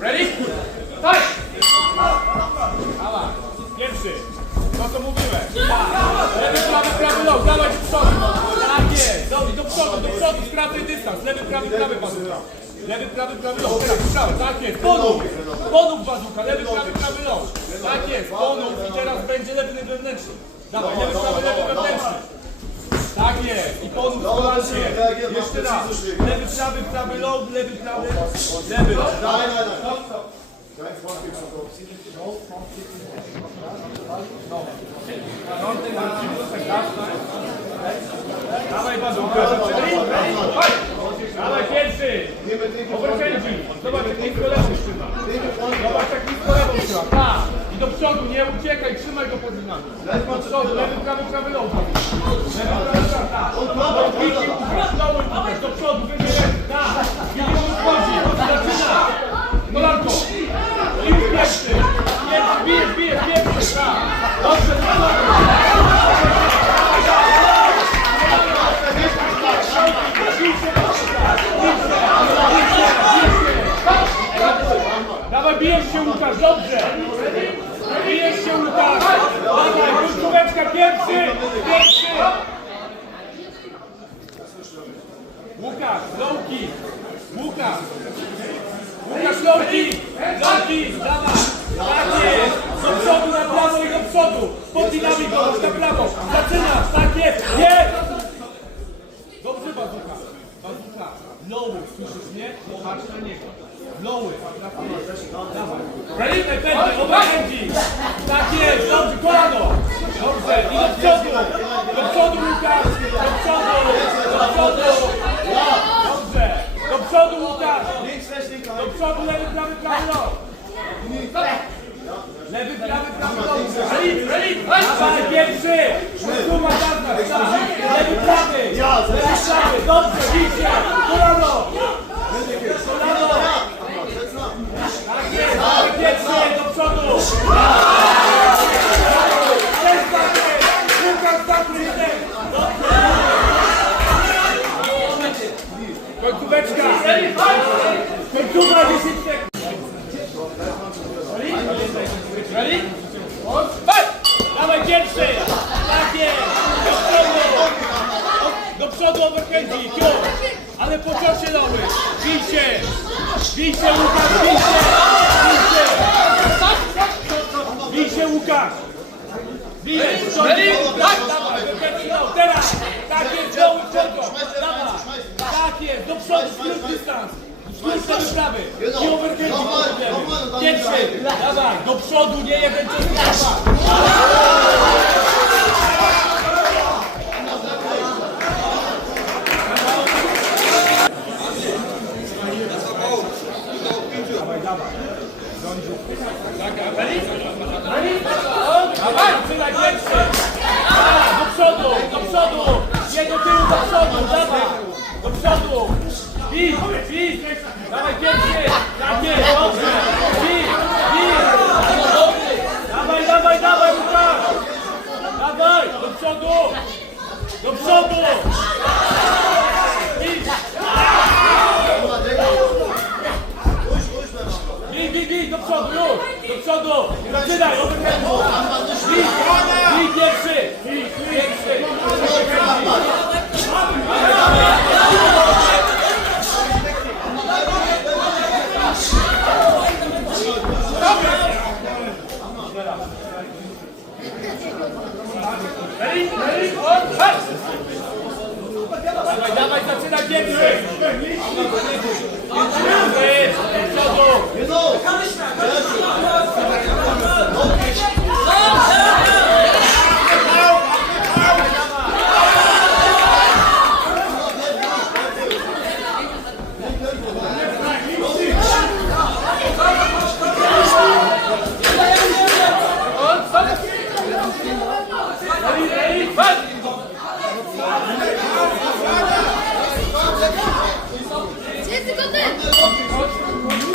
Ready? Tak! Dawaj, pierwszy. To co mówiłem. Lewy, prawy, prawy low, dawaj do przodu. Tak jest. Do, do przodu, do przodu, skracaj dystans. Lewy, prawy, prawy bazuka. Lewy, prawy, prawy low. Teraz prawy, tak jest. Bonus. Bonus bazuka. Lewy, prawy, prawy low. Tak jest. Bonus i teraz będzie lewy wewnętrzny. Dawaj, lewy, prawy, lewy wewnętrzny. Bonus poważnie. Jeszcze raz. Lewy, prawy, prawy low, lewy, prawy, lewy. Nein, nein, nein. Kein Vorgehen von Kopf. Dawaj bazukę. Chodź. Dawaj pierwszy. Overhandi. Zobacz jak nisko lewo trzyma. Zobacz jak nisko przodu, nie uciekaj, trzymaj go pod nami. Do przodu, lewy, prawy, prawy low. Lewy, prawy, tak. Dołem ukaż, do przodu, wyżej. Tak. Nie wchodzi. Zaczyna. Kolanko. I pierwszy. Pierwszy, bijesz, bijesz, pierwszy. Tak. Dobrze. Dawaj, bijesz się Łukasz, dobrze! Końcóweczka, pierwszy! Pierwszy! Łukasz, lowki! Łukasz! Łukasz, lowki! Lowki, dawaj! Tak jest! Do przodu, na prawo i do przodu! Podinami go, na prawo! Zaczynasz, tak jest! Jest! Dobrze, bazuka. Lowy, słyszysz mnie? Patrz na niego. Dawaj. Ready? Będzie, overhandi. Tak jest, dobrze, kolano. Dobrze, i do przodu. Do przodu, Łukasz. Do przodu. Do przodu. Dobrze. Do przodu, Łukasz. Do przodu, lewy, prawy, prawy, no. Lewy, prawy, prawy? Ready? Dawaj, pierwszy. Tu ma zaznacz. Lewy, prawy. Lewy, prawy. Dobrze, widzicie. Kolano. Końcówka 10 sekund. Ready? Dawaj pierwszy! Tak! Do przodu! Do przodu overhandi! Ciu! Ale po ciosie doły! Bij się! Bij Łukasz! Bij się! Bij się! Bij Łukasz! Ready? Tak! Down. Teraz! Tak jest! Do przodu! Dystans! Skrót lewy prawy! I overhandi! Pierwszy! Dawaj! Do przodu! Nie jeden cios! Dawaj! Dawaj, pierwszy! Dawaj, Ready?